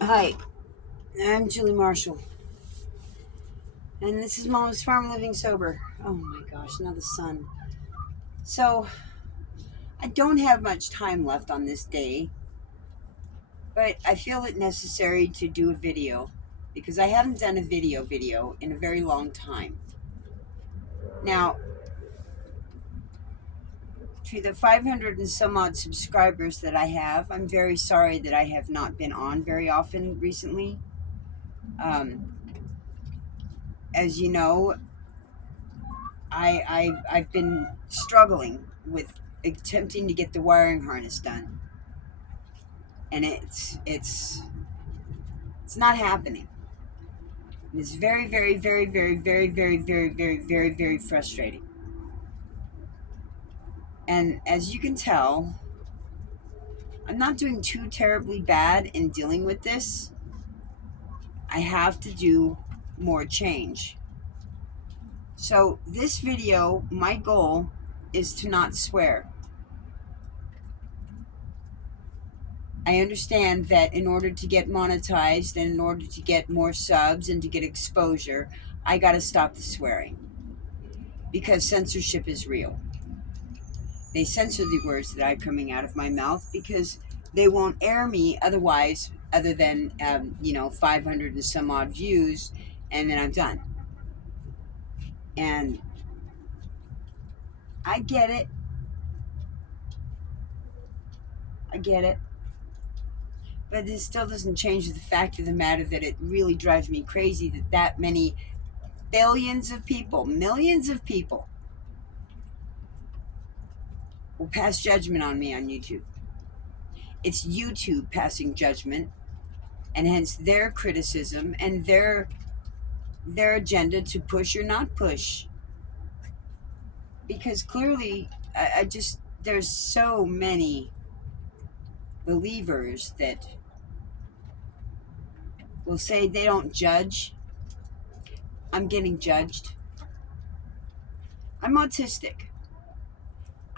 Hi, I'm Julie Marshall, and this is Mom's Farm Living Sober. Oh my gosh, now the sun. So, I don't have much time left on this day, but I feel it necessary to do a video because I haven't done a video in a very long time. Now, to the 500 and some odd subscribers that I have, I'm very sorry that I have not been on very often recently. Um, as you know, I've been struggling with attempting to get the wiring harness done, and it's not happening. It's very frustrating. And as you can tell, I'm not doing too terribly bad in dealing with this. I have to do more change. So this video, my goal is to not swear. I understand that in order to get monetized and in order to get more subs and to get exposure, I got to stop the swearing because censorship is real. They censor the words that are coming out of my mouth because they won't air me otherwise, other than 500 and some odd views, and then I'm done. And I get it. I get it. But this still doesn't change the fact of the matter that it really drives me crazy that many billions of people, millions of people, will pass judgment on me on YouTube. It's YouTube passing judgment, and hence their criticism and their agenda to push or not push. Because clearly, I just there's so many believers that will say they don't judge. I'm getting judged. I'm autistic.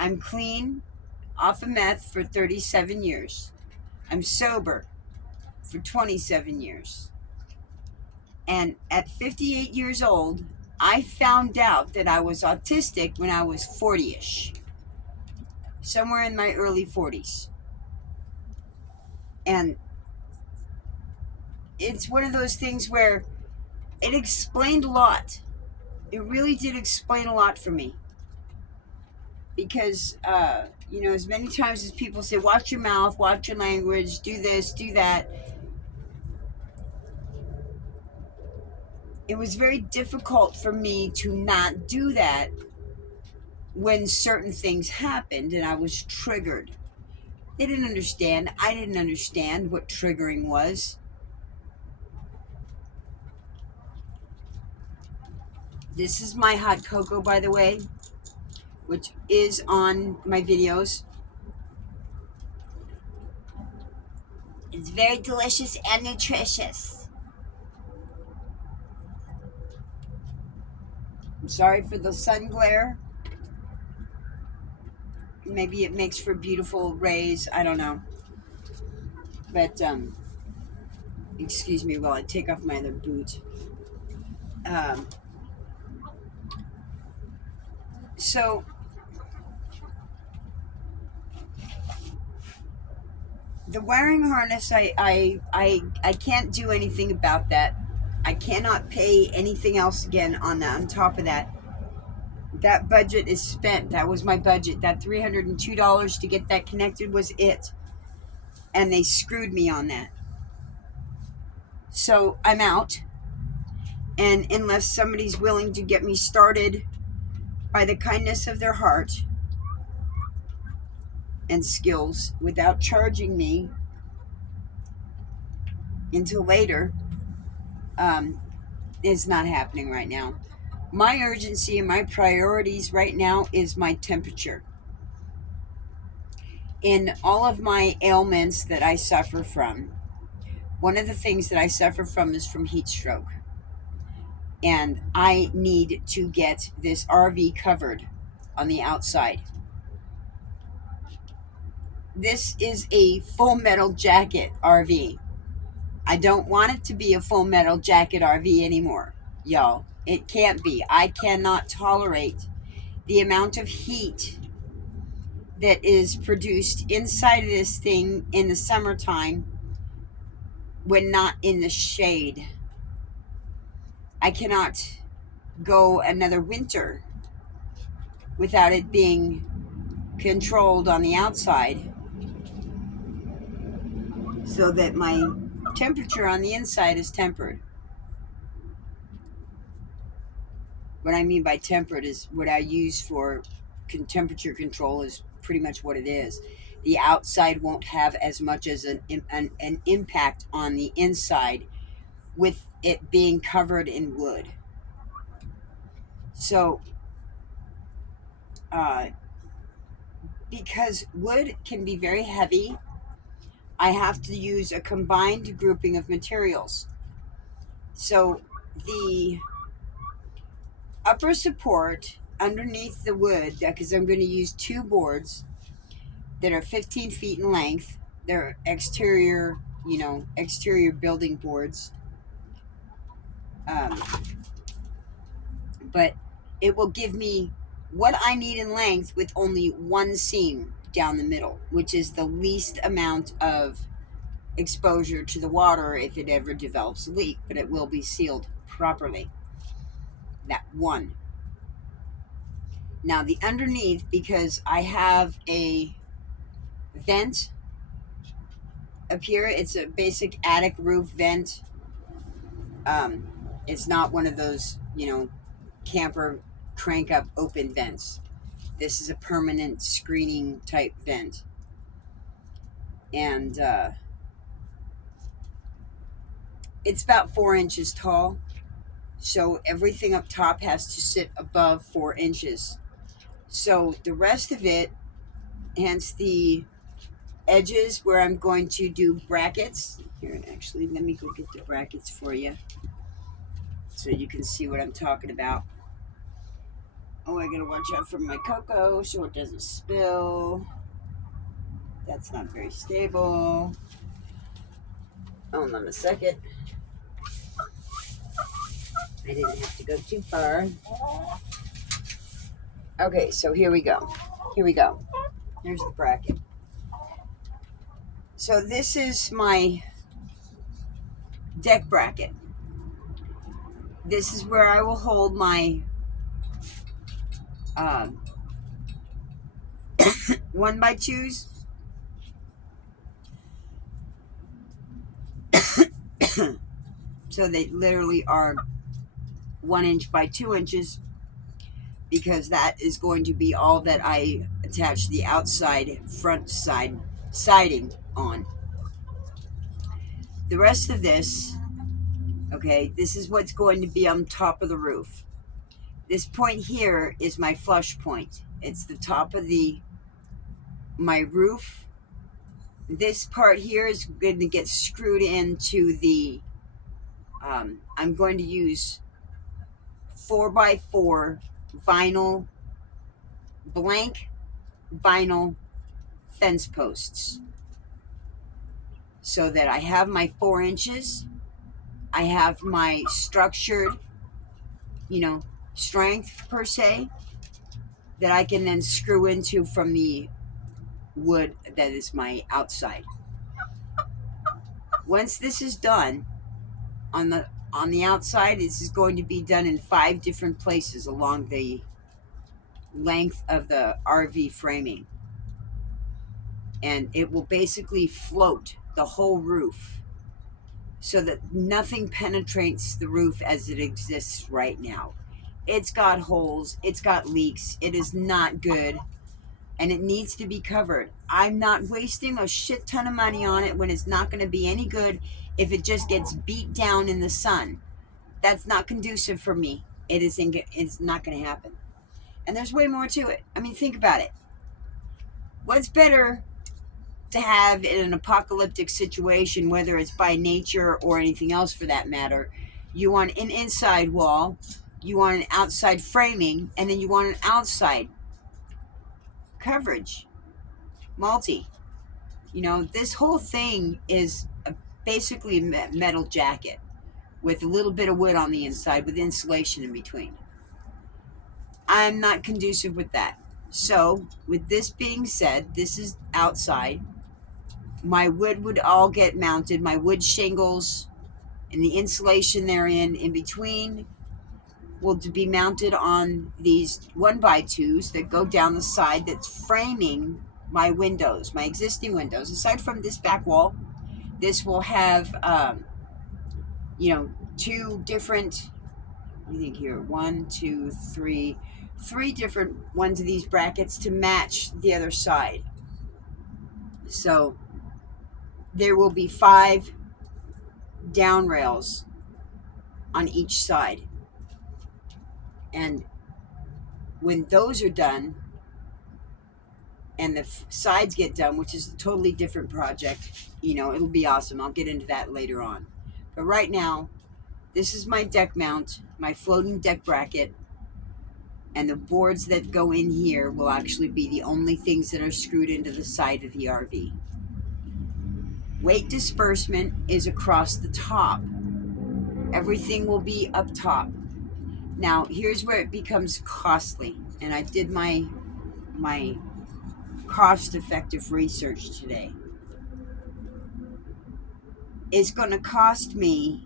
I'm clean, off of meth for 37 years. I'm sober for 27 years. And at 58 years old, I found out that I was autistic when I was 40-ish, somewhere in my early 40s. And it's one of those things where it explained a lot. It really did explain a lot for me. Because, as many times as people say, watch your mouth, watch your language, do this, do that, it was very difficult for me to not do that when certain things happened and I was triggered. They didn't understand. I didn't understand what triggering was. This is my hot cocoa, by the way, which is on my videos. It's very delicious and nutritious. I'm sorry for the sun glare. Maybe it makes for beautiful rays. I don't know. But, excuse me while I take off my other boot. Um, so, the wiring harness, I can't do anything about that. I cannot pay anything else again on top of that. That budget is spent. That was my budget. That $302 to get that connected was it. And they screwed me on that. So I'm out. And unless somebody's willing to get me started by the kindness of their heart and skills without charging me until later, is not happening right now. My urgency and my priorities right now is my temperature. In all of my ailments that I suffer from, one of the things that I suffer from is from heat stroke. And I need to get this RV covered on the outside. This is a full metal jacket RV. I don't want it to be a full metal jacket RV anymore, y'all. It can't be. I cannot tolerate the amount of heat that is produced inside of this thing in the summertime when not in the shade. I cannot go another winter without it being controlled on the outside so that my temperature on the inside is tempered. What I mean by tempered is what I use for temperature control is pretty much what it is. The outside won't have as much as an impact on the inside with it being covered in wood. So, uh, because wood can be very heavy, I have to use a combined grouping of materials. So, the upper support underneath the wood, because I'm going to use two boards that are 15 feet in length. They're exterior, exterior building boards. Um, but it will give me what I need in length with only one seam down the middle, which is the least amount of exposure to the water if it ever develops a leak, but it will be sealed properly. That one. Now the underneath, because I have a vent up here, it's a basic attic roof vent. Um, it's not one of those, camper crank up open vents. This is a permanent screening type vent. And it's about 4 inches tall. So everything up top has to sit above 4 inches. So the rest of it, hence the edges where I'm going to do brackets. Here, actually, let me go get the brackets for you so you can see what I'm talking about. Oh, I gotta watch out for my cocoa so it doesn't spill. That's not very stable. Hold on a second. I didn't have to go too far. Okay, so here we go. Here's the bracket. So this is my deck bracket. This is where I will hold my 1x2s. So they literally are 1 inch by 2 inches, because that is going to be all that I attach the outside front side siding on. The rest of this, okay, this is what's going to be on top of the roof. This point here is my flush point. It's the top of my roof. This part here is going to get screwed into the, I'm going to use 4x4 vinyl, blank vinyl fence posts, so that I have my 4 inches. I have my structured, strength per se, that I can then screw into from the wood that is my outside. Once this is done on the outside, this is going to be done in 5 different places along the length of the RV framing. And it will basically float the whole roof so that nothing penetrates the roof as it exists right now. It's got holes, it's got leaks, it is not good, and it needs to be covered. I'm not wasting a shit ton of money on it when it's not going to be any good if it just gets beat down in the sun. That's not conducive for me. It's not going to happen. And there's way more to it. I mean, think about it. What's better to have in an apocalyptic situation, whether it's by nature or anything else for that matter? You want an inside wall, you want an outside framing, and then you want an outside coverage. Multi. This whole thing is basically a metal jacket with a little bit of wood on the inside with insulation in between. I'm not conducive with that. So, with this being said, this is outside. My wood would all get mounted, my wood shingles and the insulation therein in between will be mounted on these 1x2s that go down the side that's framing my windows, my existing windows. Aside from this back wall, this will have, two different, let me think here, three different ones of these brackets to match the other side. So there will be 5 down rails on each side. And when those are done and the sides get done, which is a totally different project, it'll be awesome. I'll get into that later on. But right now, this is my deck mount, my floating deck bracket, and the boards that go in here will actually be the only things that are screwed into the side of the RV. Weight disbursement is across the top. Everything will be up top. Now, here's where it becomes costly, and I did my cost-effective research today. It's going to cost me,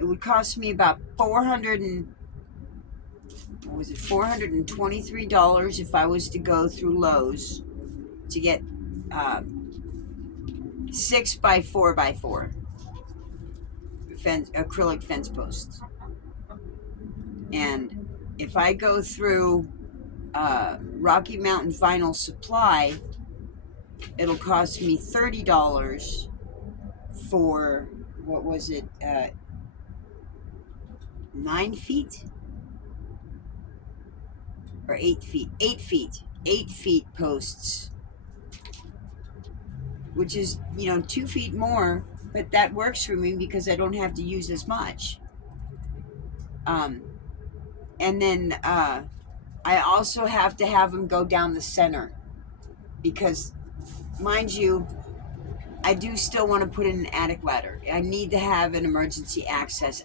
it would cost me about $423 if I was to go through Lowe's to get 6x4x4 acrylic fence posts. And if I go through Rocky Mountain Vinyl Supply, it'll cost me $30 for, what was it, 9 feet? Or 8 feet? 8 feet. 8 feet posts. Which is, 2 feet more, but that works for me because I don't have to use as much. And then I also have to have them go down the center because, mind you, I do still want to put in an attic ladder. I need to have an emergency access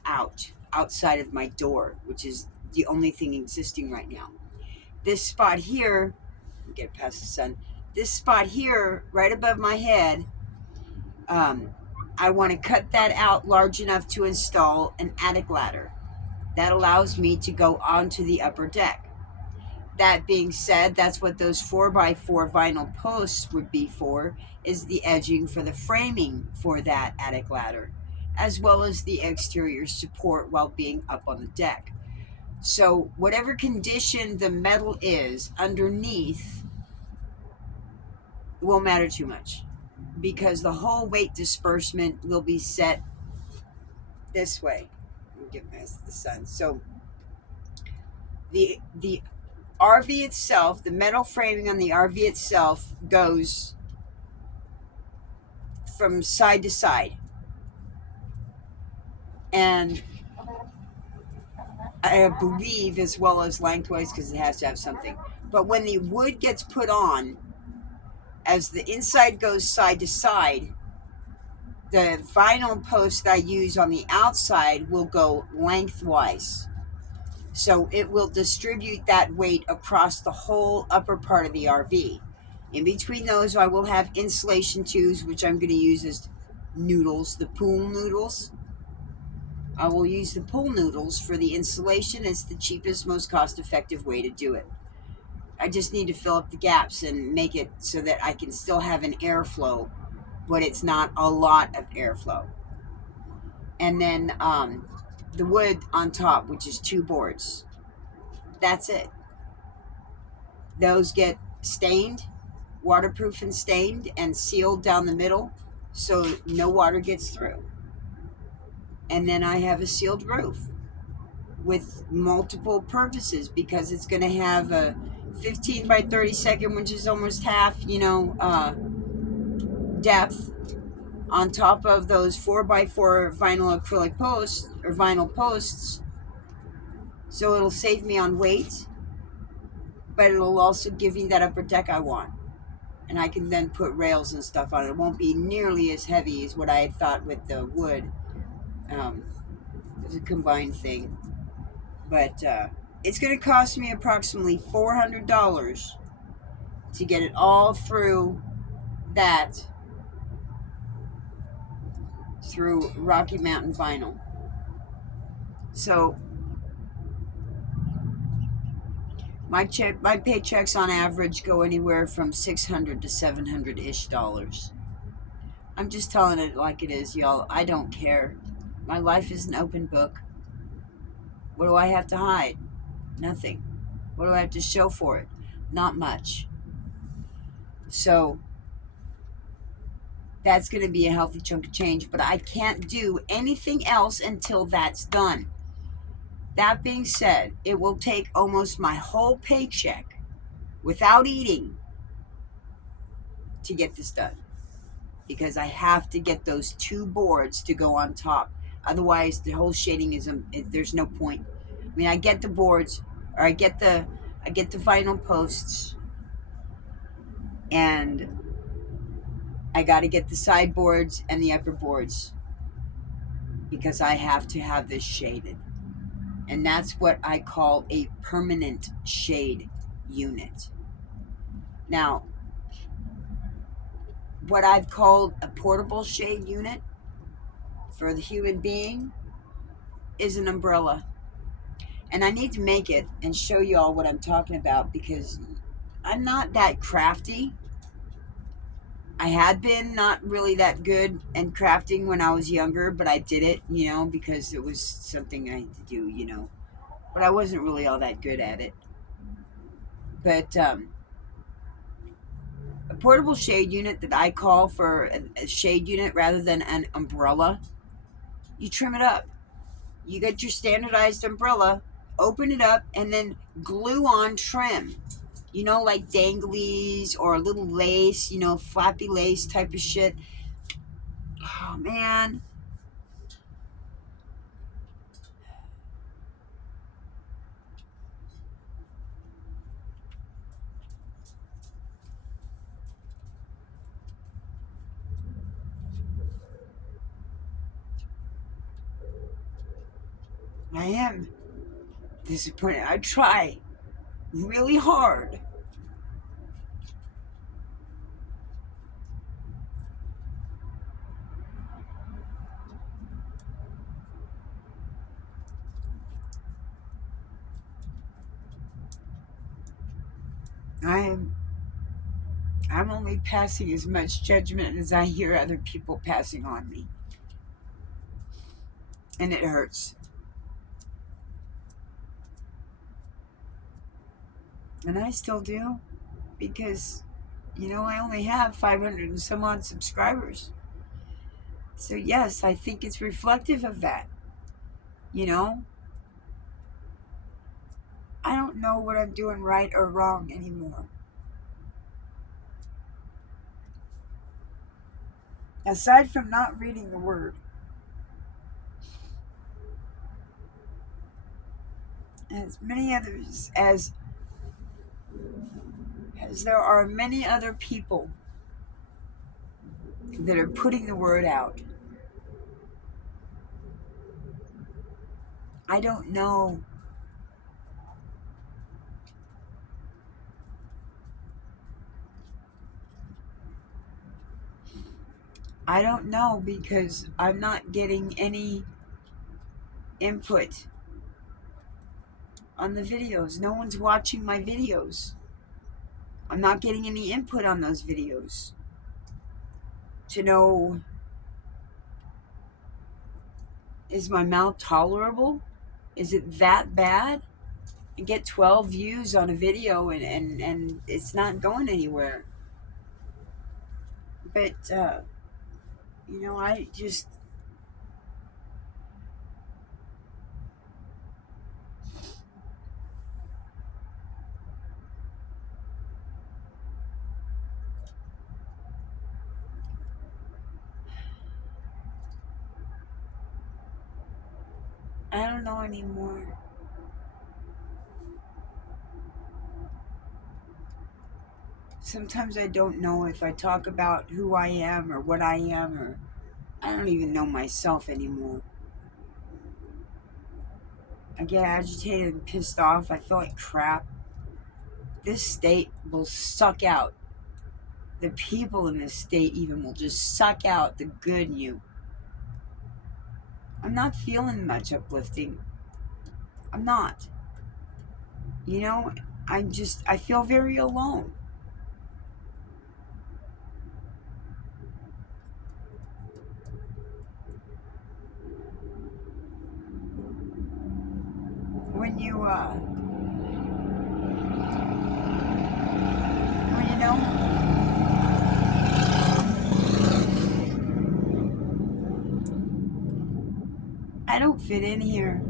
outside of my door, which is the only thing existing right now. This spot here, get past the sun, this spot here, right above my head, I want to cut that out large enough to install an attic ladder. That allows me to go onto the upper deck. That being said, that's what those 4x4 vinyl posts would be for, is the edging for the framing for that attic ladder, as well as the exterior support while being up on the deck. So whatever condition the metal is underneath, it won't matter too much because the whole weight disbursement will be set this way. Let me get past the sun. So the RV itself, the metal framing on the RV itself goes from side to side. And I believe as well as lengthwise because it has to have something. But when the wood gets put on, as the inside goes side to side, the vinyl post that I use on the outside will go lengthwise. So it will distribute that weight across the whole upper part of the RV. In between those, I will have insulation tubes, which I'm going to use as noodles, the pool noodles. I will use the pool noodles for the insulation. It's the cheapest, most cost-effective way to do it. I just need to fill up the gaps and make it so that I can still have an airflow, but it's not a lot of airflow. And then the wood on top, which is 2 boards. That's it. Those get stained, waterproof and stained, and sealed down the middle so no water gets through. And then I have a sealed roof with multiple purposes because it's going to have a 15 by 30 second, which is almost half, depth on top of those 4x4 vinyl acrylic posts or vinyl posts. So it'll save me on weight, but it'll also give me that upper deck I want. and I can then put rails and stuff on it. It won't be nearly as heavy as what I thought with the wood. Um, it's a combined thing, but it's going to cost me approximately $400 to get it all through that through Rocky Mountain Vinyl. So my paychecks on average go anywhere from $600 to $700-ish. I'm just telling it like it is, y'all. I don't care. My life is an open book. What do I have to hide? Nothing. What do I have to show for it? Not much. So that's going to be a healthy chunk of change, but I can't do anything else until that's done. That being said, it will take almost my whole paycheck without eating to get this done, because I have to get those 2 boards to go on top. Otherwise, the whole shading there's no point. I mean, I get the boards, or I get the vinyl posts, and I got to get the sideboards and the upper boards because I have to have this shaded. And that's what I call a permanent shade unit. Now, what I've called a portable shade unit for the human being is an umbrella. And I need to make it and show you all what I'm talking about, because I'm not that crafty. I had been not really that good at crafting when I was younger, but I did it, because it was something I had to do. But I wasn't really all that good at it. But a portable shade unit that I call for a shade unit rather than an umbrella, you trim it up. You get your standardized umbrella, open it up, and then glue on trim. Like danglies or a little lace, flappy lace type of shit. Oh, man. I am disappointed. I try really hard. I am I'm only passing as much judgment as I hear other people passing on me. And it hurts. And I still do, because I only have 500 and some odd subscribers. So yes, I think it's reflective of that. You know, I don't know what I'm doing right or wrong anymore. Aside from not reading the word, as many others as there are many other people that are putting the word out. I don't know. I don't know, because I'm not getting any input on the videos. No one's watching my videos. I'm not getting any input on those videos to know, is my mouth tolerable? Is it that bad? I get 12 views on a video, and it's not going anywhere. But, I don't know anymore. sometimes I don't know if I talk about who I am or what I am, or I don't even know myself anymore. I get agitated and pissed off. I feel like crap. This state will suck out. The people in this state even will just suck out the good in you. I'm not feeling much uplifting. I'm not. You know, I feel very alone. When you, well, you know, I don't fit in here.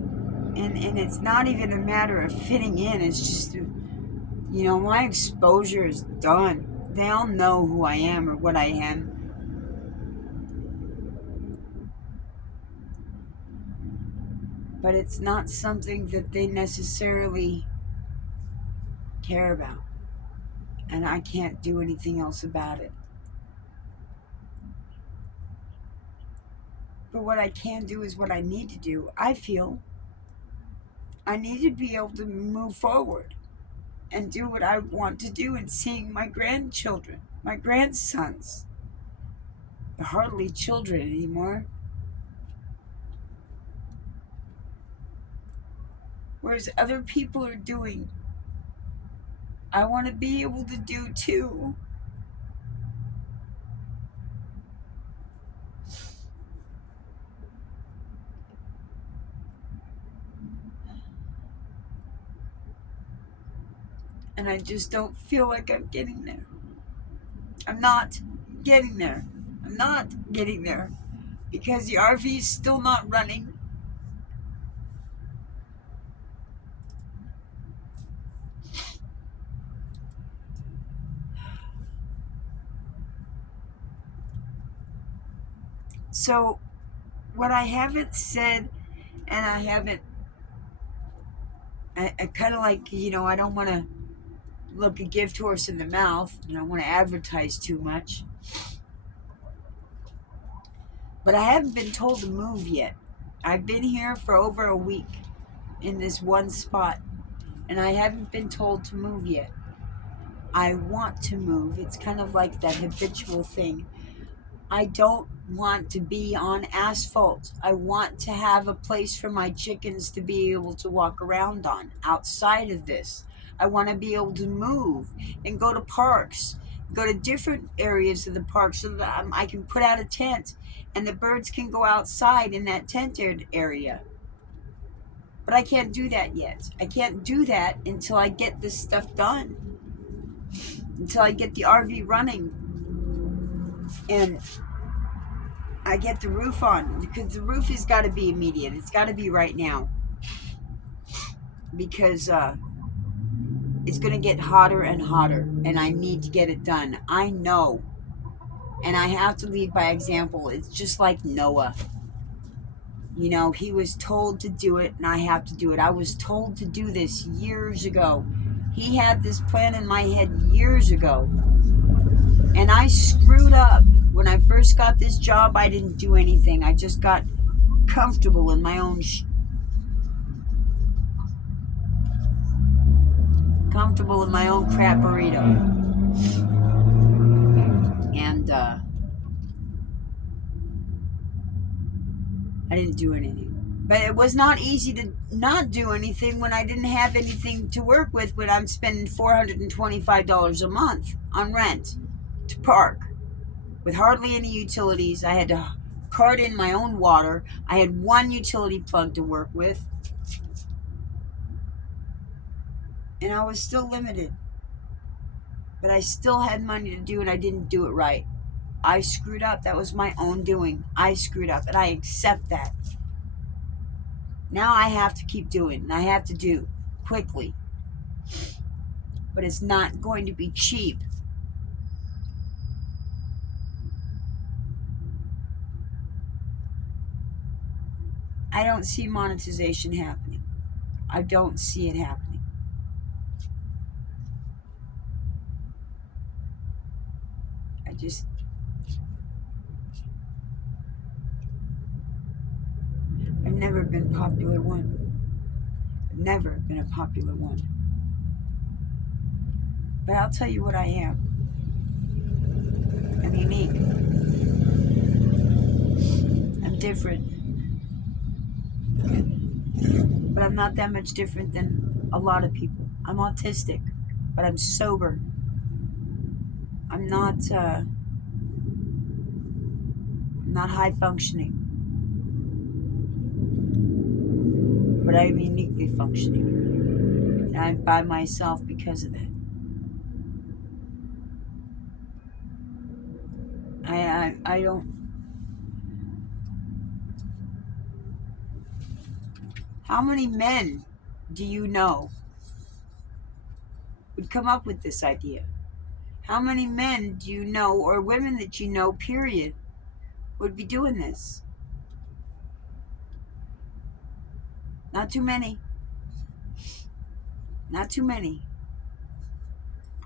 And it's not even a matter of fitting in. It's just, my exposure is done. They all know who I am or what I am. But it's not something that they necessarily care about. And I can't do anything else about it. But what I can do is what I need to do. I feel I need to be able to move forward and do what I want to do, and seeing my grandchildren, my grandsons. They're hardly children anymore. Whereas other people are doing, I want to be able to do too. And I just don't feel like I'm getting there. I'm not getting there. I'm not getting there because the RV is still not running. So, what I haven't said, and I kind of like, I don't want to look a gift horse in the mouth, and I don't want to advertise too much. But I haven't been told to move yet. I've been here for over a week in this one spot, and I haven't been told to move yet. I want to move. It's kind of like that habitual thing. I don't want to be on asphalt. I want to have a place for my chickens to be able to walk around on outside of this. I want to be able to move and go to parks, go to different areas of the park so that I can put out a tent and the birds can go outside in that tent area. But I can't do that yet. I can't do that until I get this stuff done, until I get the RV running and I get the roof on, because the roof has got to be immediate. It's got to be right now, because it's going to get hotter and hotter, and I need to get it done. I know, and I have to lead by example. It's just like Noah. He was told to do it, and I have to do it. I was told to do this years ago. He had this plan in my head years ago, and I screwed up. When I first got this job, I didn't do anything. I just got comfortable in my own crap burrito. And I didn't do anything. But it was not easy to not do anything when I didn't have anything to work with, when I'm spending $425 a month on rent to park with hardly any utilities. I had to cart in my own water. I had one utility plug to work with. And I was still limited. But I still had money to do, and I didn't do it right. I screwed up. That was my own doing. I screwed up, and I accept that. Now I have to keep doing, and I have to do quickly. But it's not going to be cheap. I don't see monetization happening. I don't see it happening. Just, I've never been popular one. I've never been a popular one. But I'll tell you what I am. I'm unique. I'm different. But I'm not that much different than a lot of people. I'm autistic, but I'm sober. I'm not high functioning, but I am uniquely functioning. And I'm by myself because of that. I don't. How many men do you know would come up with this idea? How many men do you know, or women that you know, period, would be doing this? Not too many. Not too many.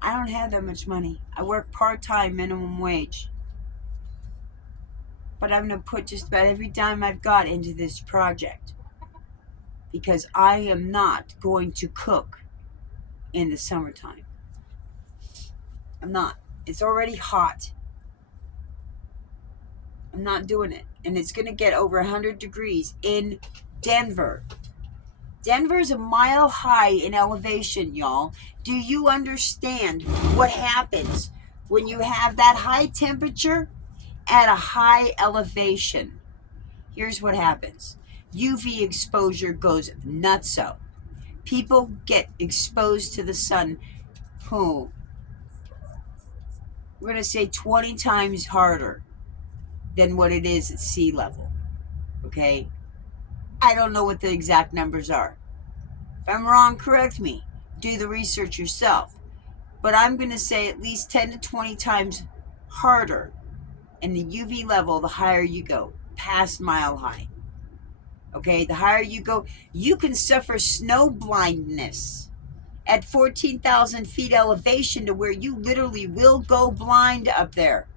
I don't have that much money. I work part-time, minimum wage. But I'm going to put just about every dime I've got into this project because I am not going to cook in the summertime. I'm not. It's already hot. I'm not doing it. And it's going to get over 100 degrees in Denver. Denver's a mile high in elevation, y'all. Do you understand what happens when you have that high temperature at a high elevation? Here's what happens. UV exposure goes nutso. People get exposed to the sun, we're going to say 20 times harder than what it is at sea level. Okay? I don't know what the exact numbers are. If I'm wrong, correct me. Do the research yourself. But I'm going to say at least 10 to 20 times harder in the UV level the higher you go, past mile high. Okay, the higher you go, you can suffer snow blindness at 14,000 feet elevation to where you literally will go blind up there.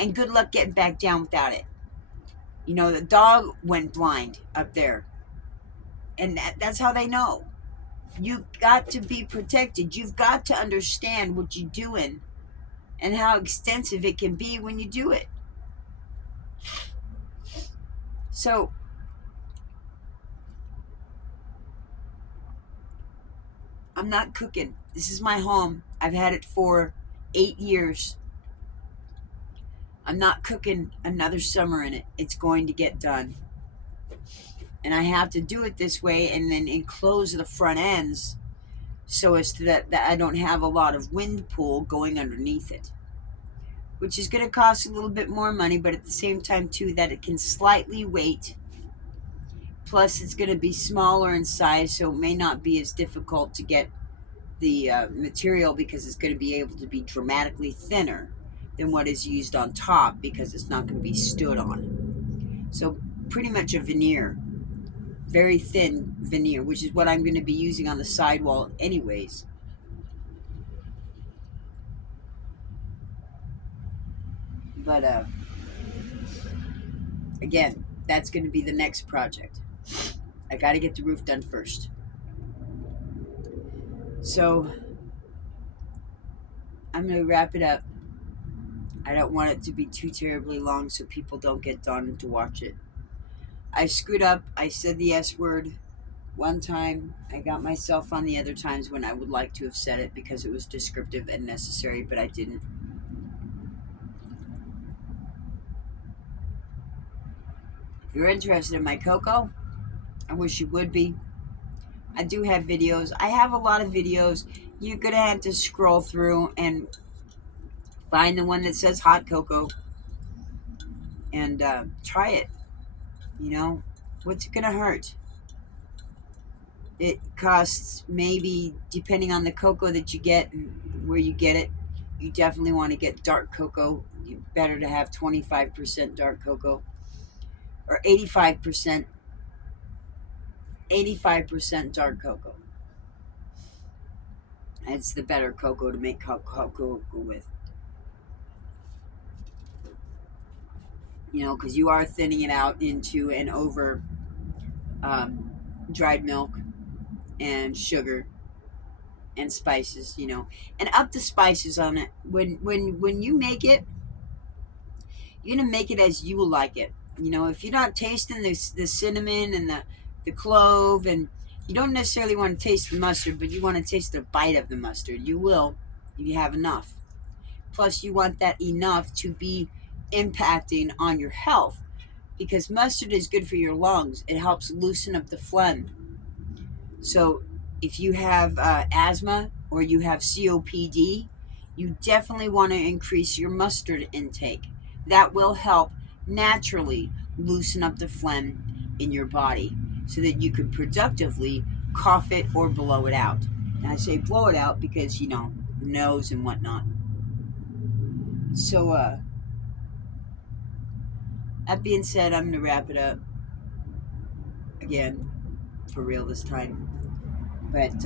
And good luck getting back down without it. You know, the dog went blind up there. And that's how they know. You've got to be protected. You've got to understand what you're doing and how extensive it can be when you do it. So, I'm not cooking. This is my home. I've had it for 8 years. I'm not cooking another summer in it. It's going to get done. And I have to do it this way and then enclose the front ends so as to that I don't have a lot of wind pool going underneath it, which is going to cost a little bit more money, but at the same time too that it can slightly weight. Plus it's going to be smaller in size, so it may not be as difficult to get the material because it's going to be able to be dramatically thinner than what is used on top because it's not going to be stood on. So pretty much a veneer, very thin veneer, which is what I'm going to be using on the sidewall anyways. But again, that's going to be the next project. I got to get the roof done first. So I'm going to wrap it up. I don't want it to be too terribly long so people don't get done to watch it. I screwed up. I said the S word one time. I got myself on the other times when I would like to have said it because it was descriptive and necessary, but I didn't. If you're interested in my cocoa, I wish you would be. I do have videos. I have a lot of videos. You're going to have to scroll through and find the one that says hot cocoa and try it. You know, what's it going to hurt? It costs maybe, depending on the cocoa that you get and where you get it, you definitely want to get dark cocoa. You better to have 25% dark cocoa or 85% dark cocoa. It's the better cocoa to make cocoa with. you know, because you are thinning it out into and over dried milk and sugar and spices, you know, and up the spices on it. When you make it, you're gonna make it as you will like it. You know, if you're not tasting the cinnamon and the clove, and you don't necessarily want to taste the mustard, but you want to taste a bite of the mustard, you will if you have enough. Plus, you want that enough to be impacting on your health, because mustard is good for your lungs. It helps loosen up the phlegm. So if you have asthma or you have COPD, you definitely want to increase your mustard intake. That will help naturally loosen up the phlegm in your body so that you could productively cough it or blow it out. And I say blow it out because, you know, nose and whatnot. So, that being said, I'm going to wrap it up again, for real this time. But,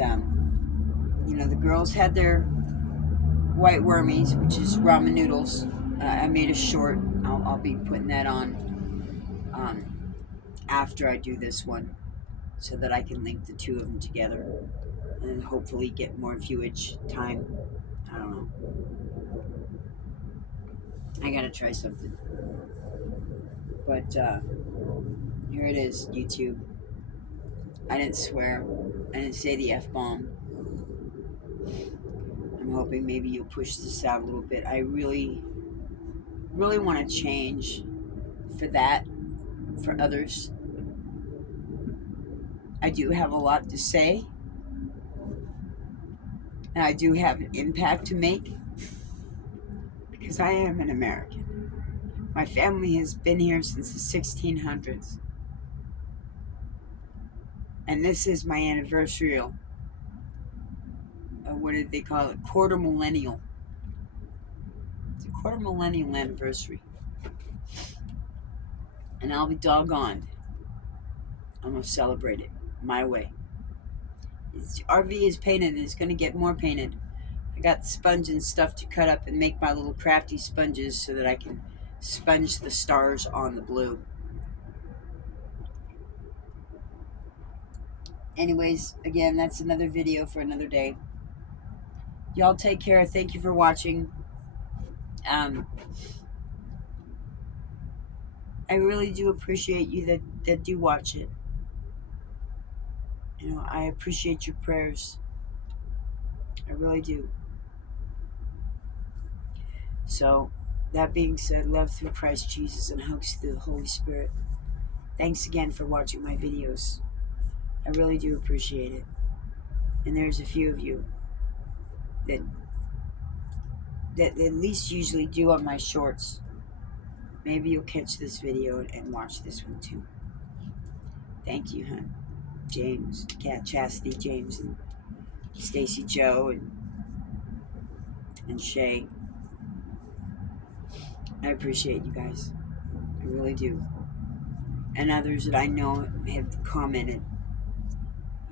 you know, the girls had their white wormies, which is ramen noodles. I made a short. I'll be putting that on after I do this one, so that I can link the two of them together and hopefully get more viewage time. I don't know. I gotta try something. But here it is, YouTube. I didn't swear. I didn't say the F-bomb. I'm hoping maybe you'll push this out a little bit. I really, really want to change for that, for others. I do have a lot to say, and I do have an impact to make, because I am an American. My family has been here since the 1600s, and this is my anniversary. What did they call it? Quarter millennial. It's a quarter millennial anniversary, and I'll be doggone. I'm gonna celebrate it my way. RV is painted, and it's gonna get more painted. I got the sponge and stuff to cut up and make my little crafty sponges so that I can sponge the stars on the blue. Anyways, again, that's another video for another day. Y'all take care. Thank you for watching. I really do appreciate you that do watch it. You know, I appreciate your prayers. I really do. So, that being said, love through Christ Jesus and hugs through the Holy Spirit. Thanks again for watching my videos. I really do appreciate it. And there's a few of you that at least usually do on my shorts. Maybe you'll catch this video and watch this one too. Thank you, hon. James, Chastity, James, and Stacy Joe, and Shay. I appreciate you guys. I really do. And others that I know have commented.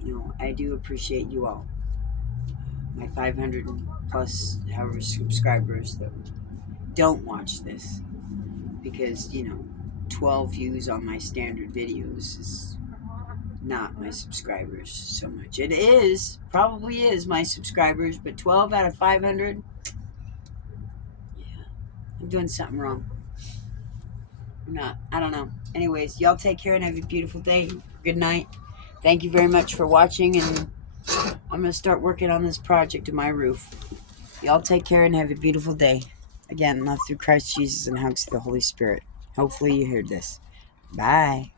You know, I do appreciate you all. My 500 plus however subscribers that don't watch this, because, you know, 12 views on my standard videos is not my subscribers so much. It is, probably is my subscribers, but 12 out of 500, yeah, I'm doing something wrong. I'm not, I don't know. Anyways, y'all take care and have a beautiful day. Good night. Thank you very much for watching, and I'm going to start working on this project of my roof. Y'all take care and have a beautiful day. Again, love through Christ Jesus and hugs to the Holy Spirit. Hopefully you heard this. Bye.